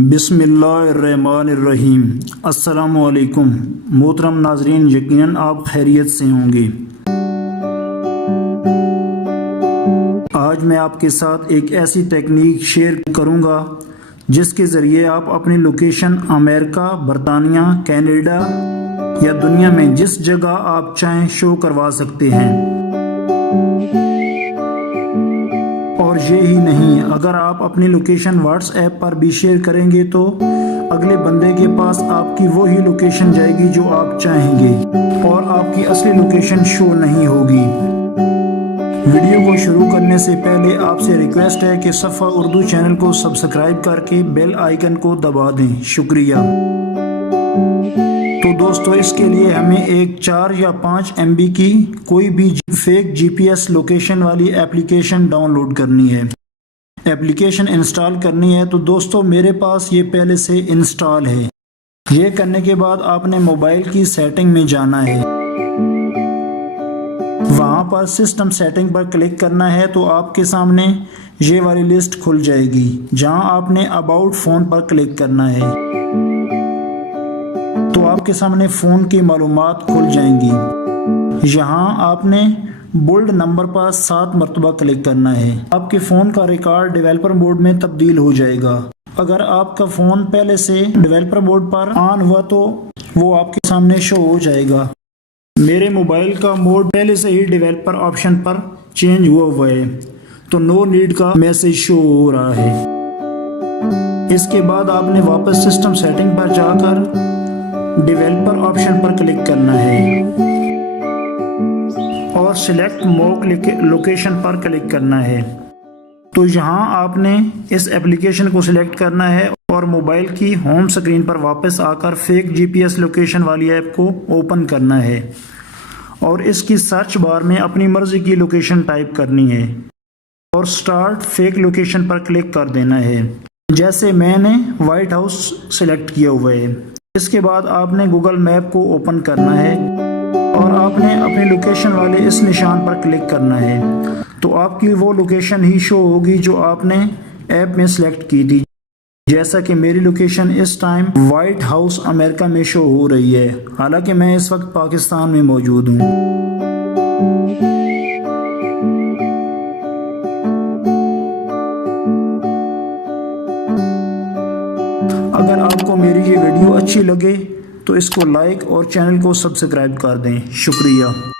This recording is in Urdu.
بسم اللہ الرحمن الرحیم۔ السلام علیکم محترم ناظرین، یقیناً آپ خیریت سے ہوں گے۔ آج میں آپ کے ساتھ ایک ایسی ٹیکنیک شیئر کروں گا جس کے ذریعے آپ اپنی لوکیشن امریکہ، برطانیہ، کینیڈا یا دنیا میں جس جگہ آپ چاہیں شو کروا سکتے ہیں۔ اور یہی نہیں، اگر آپ اپنی لوکیشن واٹس ایپ پر بھی شیئر کریں گے تو اگلے بندے کے پاس آپ کی وہی لوکیشن جائے گی جو آپ چاہیں گے، اور آپ کی اصلی لوکیشن شو نہیں ہوگی۔ ویڈیو کو شروع کرنے سے پہلے آپ سے ریکویسٹ ہے کہ صفحہ اردو چینل کو سبسکرائب کر کے بیل آئیکن کو دبا دیں۔ شکریہ۔ تو دوستو، اس کے لیے ہمیں ایک 4 یا 5 MB کی کوئی بھی فیک GPS لوکیشن والی اپلیکیشن ڈاؤن لوڈ کرنی ہے، اپلیکیشن انسٹال کرنی ہے۔ تو دوستو، میرے پاس یہ پہلے سے انسٹال ہے۔ یہ کرنے کے بعد آپ نے موبائل کی سیٹنگ میں جانا ہے، وہاں پر سسٹم سیٹنگ پر کلک کرنا ہے تو آپ کے سامنے یہ والی لسٹ کھل جائے گی، جہاں آپ نے اباؤٹ فون پر کلک کرنا ہے تو آپ کے سامنے فون کی معلومات کھل جائیں گی۔ یہاں آپ نے بولڈ نمبر پر 7 مرتبہ کلک کرنا ہے۔ آپ کے فون کا ریکارڈ ڈیویلپر موڈ میں تبدیل ہو جائے گا۔ اگر آپ کا فون پہلے سے ڈیویلپر موڈ پر آن ہوا تو وہ آپ کے سامنے شو ہو جائے گا۔ میرے موبائل کا موڈ پہلے سے ہی ڈیویلپر آپشن پر چینج ہوا ہے تو نو نیڈ کا میسج شو ہو رہا ہے۔ اس کے بعد آپ نے واپس سسٹم سیٹنگ پر جا کر ڈیویلپر آپشن پر کلک کرنا ہے اور سلیکٹ موک لوکیشن پر کلک کرنا ہے۔ تو یہاں آپ نے اس اپلیکیشن کو سلیکٹ کرنا ہے اور موبائل کی ہوم سکرین پر واپس آ کر فیک GPS لوکیشن والی ایپ کو اوپن کرنا ہے اور اس کی سرچ بار میں اپنی مرضی کی لوکیشن ٹائپ کرنی ہے اور سٹارٹ فیک لوکیشن پر کلک کر دینا ہے۔ جیسے میں نے وائٹ ہاؤس سلیکٹ کیا ہوا ہے۔ اس کے بعد آپ نے گوگل میپ کو اوپن کرنا ہے اور آپ نے اپنی لوکیشن والے اس نشان پر کلک کرنا ہے تو آپ کی وہ لوکیشن ہی شو ہوگی جو آپ نے ایپ میں سلیکٹ کی تھی، جیسا کہ میری لوکیشن اس ٹائم وائٹ ہاؤس امریکہ میں شو ہو رہی ہے، حالانکہ میں اس وقت پاکستان میں موجود ہوں۔ اگر آپ کو میری یہ ویڈیو اچھی لگے تو اس کو لائک اور چینل کو سبسکرائب کر دیں۔ شکریہ۔